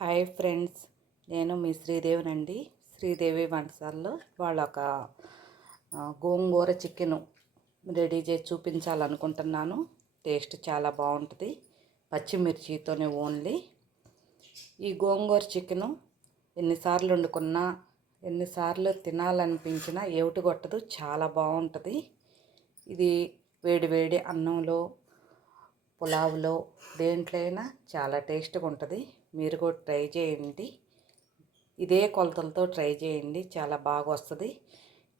Hi friends, నేను మీ శ్రీదేవినండి. శ్రీదేవి వంటశాలలో వాళ్ళ ఒక గోంగూర చికెను రెడీ చేసి చూపించాలనుకుంటున్నాను. టేస్ట్ చాలా బాగుంటుంది, పచ్చిమిర్చితోనే ఓన్లీ. ఈ గోంగూర చికెను ఎన్నిసార్లు వండుకున్నా, ఎన్నిసార్లు తినాలనిపించినా ఏమిటి కొట్టదు, చాలా బాగుంటుంది. ఇది వేడి వేడి అన్నంలో, పులావ్లో, దేంట్లో అయినా చాలా టేస్ట్గా ఉంటుంది. మీరు కూడా ట్రై చేయండి. ఇదే కొలతలతో ట్రై చేయండి, చాలా బాగా వస్తుంది.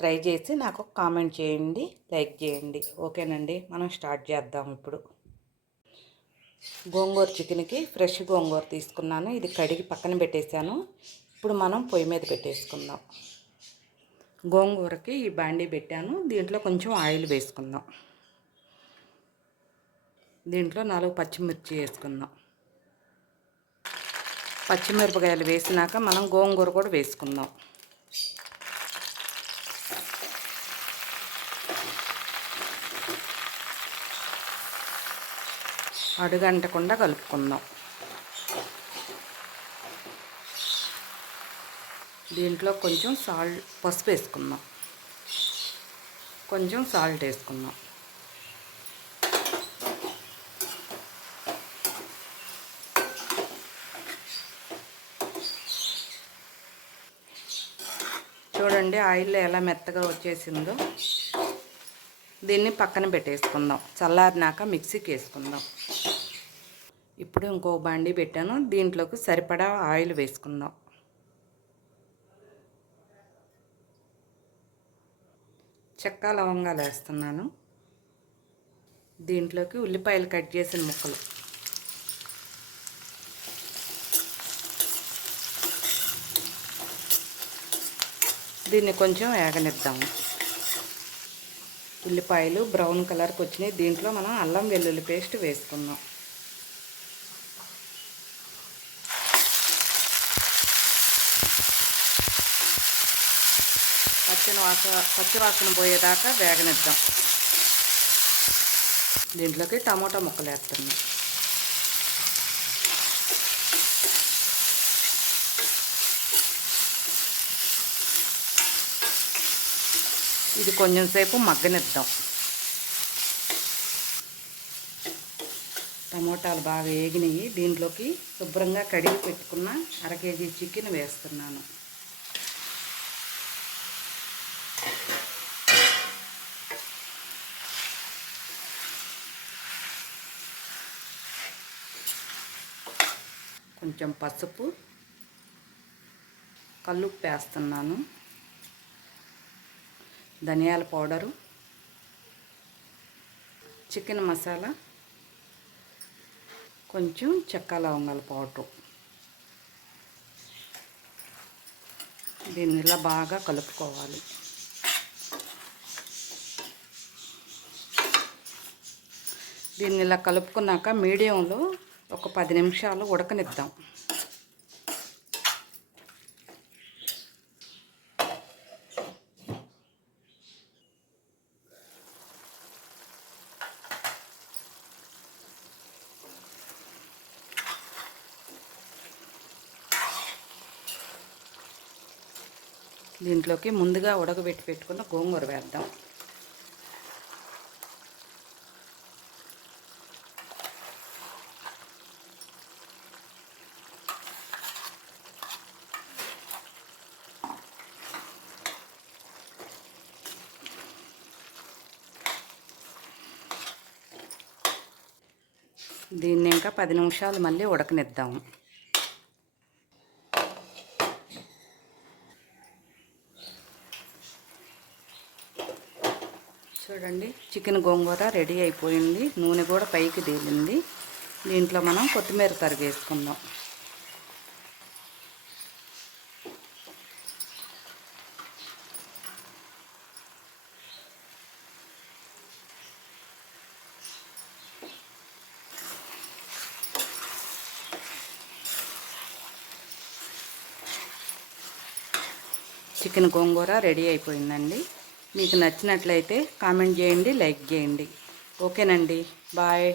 ట్రై చేసి నాకు కామెంట్ చేయండి, లైక్ చేయండి. ఓకేనండి, మనం స్టార్ట్ చేద్దాం. ఇప్పుడు గోంగూర చికెన్కి ఫ్రెష్ గోంగూర తీసుకున్నాను. ఇది కడిగి పక్కన పెట్టేశాను. ఇప్పుడు మనం పొయ్యి మీద పెట్టేసుకుందాం. గోంగూరకి ఈ బాండీ పెట్టాను. దీంట్లో కొంచెం ఆయిల్ వేసుకుందాం. దీంట్లో 4 పచ్చిమిర్చి వేసుకుందాం. పచ్చిమిరపకాయలు వేసినాక మనం గోంగూర కూడా వేసుకుందాం. అడుగంటకుండా కలుపుకుందాం. దీంట్లో కొంచెం పసుపు వేసుకుందాం, కొంచెం సాల్ట్ వేసుకుందాం. చూడండి ఆయిల్లో ఎలా మెత్తగా వచ్చేసిందో. దీన్ని పక్కన పెట్టేసుకుందాం. చల్లారినాక మిక్సీకి వేసుకుందాం. ఇప్పుడు ఇంకో బండి పెట్టాను. దీంట్లోకి సరిపడా ఆయిల్ వేసుకుందాం. చెక్క లవంగాలు వేస్తున్నాను. దీంట్లోకి ఉల్లిపాయలు కట్ చేసిన ముక్కలు, దీన్ని కొంచెం వేగనిద్దాము. ఉల్లిపాయలు బ్రౌన్ కలర్కి వచ్చినాయి. దీంట్లో మనం అల్లం వెల్లుల్లి పేస్ట్ వేసుకుందాం. పచ్చివాసన పోయేదాకా వేగనిద్దాం. దీంట్లోకి టమోటా ముక్కలు వేస్తున్నాం. ఇది కొంచెం సేపు మగ్గనిద్దాం. టమోటాలు బాగా వేగినాయి. దీంట్లోకి శుభ్రంగా కడిగి పెట్టుకున్న 1/2 కేజీ చికెన్ వేస్తున్నాను. కొంచెం పసుపు, కల్లుప్పు వేస్తున్నాను. ధనియాల పౌడరు, చికెన్ మసాలా, కొంచెం చెక్క లవంగాల పౌడరు. దీన్ని ఇలా బాగా కలుపుకోవాలి. దీన్ని ఇలా కలుపుకున్నాక మీడియంలో ఒక 10 నిమిషాలు ఉడకనిద్దాం. దీంట్లోకి ముందుగా ఉడకబెట్టి పెట్టుకున్న గోంగూర వేద్దాం. దీన్ని ఇంకా 10 నిమిషాలు మళ్ళీ ఉడకనిద్దాము. చూడండి చికెన్ గోంగూర రెడీ అయిపోయింది. నూనె కూడా పైకి తేలింది. దీంట్లో మనం కొత్తిమీర తరిగేసుకుందాం. చికెన్ గోంగూర రెడీ అయిపోయిందండి. మీకు నచ్చినట్లయితే కామెంట్ చేయండి, లైక్ చేయండి. ఓకేనండి, బాయ్.